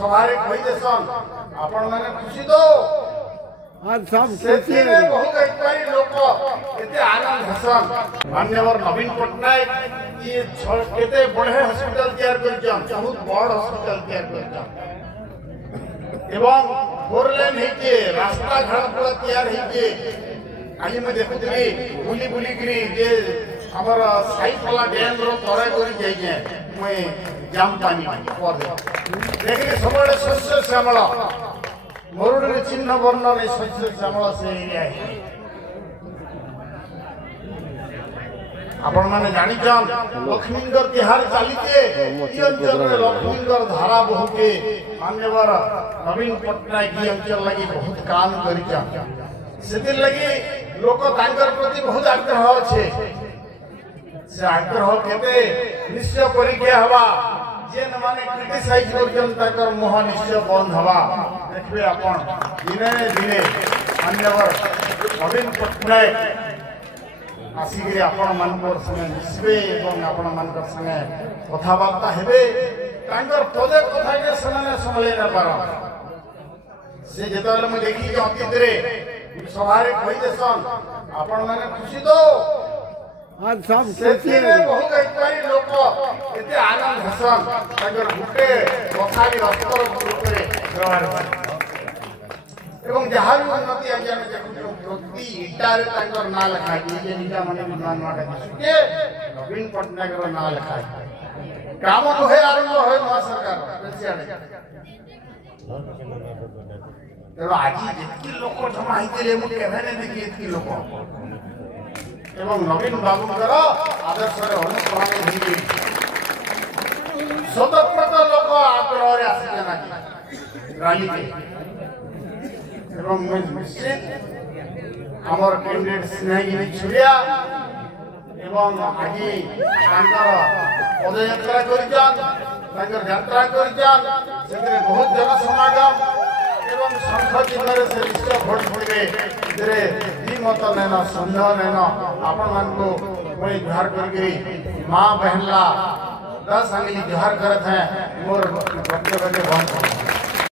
सभारे कही देसन आपण माने खुशी तो आज सब सेती में बहुत कई लोग एते आनंद हसन मान्यवर नवीन पटनायक ये केते बड़े हॉस्पिटल तैयार करछन बहुत बड़ हॉस्पिटल तैयार करछन एवं फोर लेन हेके रास्ता घाट पूरा तैयार हेके आज मैं देखुथि बुली बुली गिरी जे हमर साइफला डैम रो तरे करी जाई जे मैं जाम पानी पर देखि सबले शस्य श्यामल मरुड़ी चिन्ह वर्ण ने शस्य श्यामल से एरिया है आपण माने जानि जान लक्ष्मींगर तिहार चालीचे ई अंचल रे लक्ष्मींगर धारा बहुके मान्यवर नवीन पटनायक ई अंचल लगी बहुत काम करि जा सेतिर लगी लोक तांकर प्रति बहुत आग्रह छे से आग्रह केते निश्चय परीक्षा हवा जेन माने क्रिटिसाइज करजन ताकर मोह निश्चय बंद हवा देखबे आपण दिने दिने मान्यवर नवीन पटनायक आसिक आपण मानकर संगे मिसबे एवं आपण मानकर संगे कथाबार्ता हेबे तांकर पदे कथा के समान संभले न पार से जेतले म देखि कि अतीत रे सभारे कहि देसन आपण माने खुशी तो आज सब सेती में बहुत कई लोग एते आनंद हसन तांकर गुटे कथा के रस्तर ऊपर व्यवहार एवं जहाँ भी उन्नति आज आम देखु प्रति इटारे तांकर ना लिखा है जे निजा माने निर्माण माटे के नवीन पटनायक रो ना लिखा है काम तो है आरंभ है नवा सरकार पेसियाडे तेरो आज जेति लोक जमा हिते मु केभे देखि एति लोक एवं नवीन बाबूंकर आदर्श रे अनुप्राणित होई स्वतंत्र लोक आग्रह रे आसिले ना रैली के एवं निश्चित हमर कैंडिडेट स्नेहगिरी छुरिया एवं आज पदयात्रा कर यात्रा कर बहुत जन समागम एवं संघ चिन्ह से निश्चय भोट पड़े मत नैन सन्देह नैन आपण मान को मैं जुहार करके माँ बहनला 10 आंगली जुहार करत हैं मोर वक्तव्य के बंद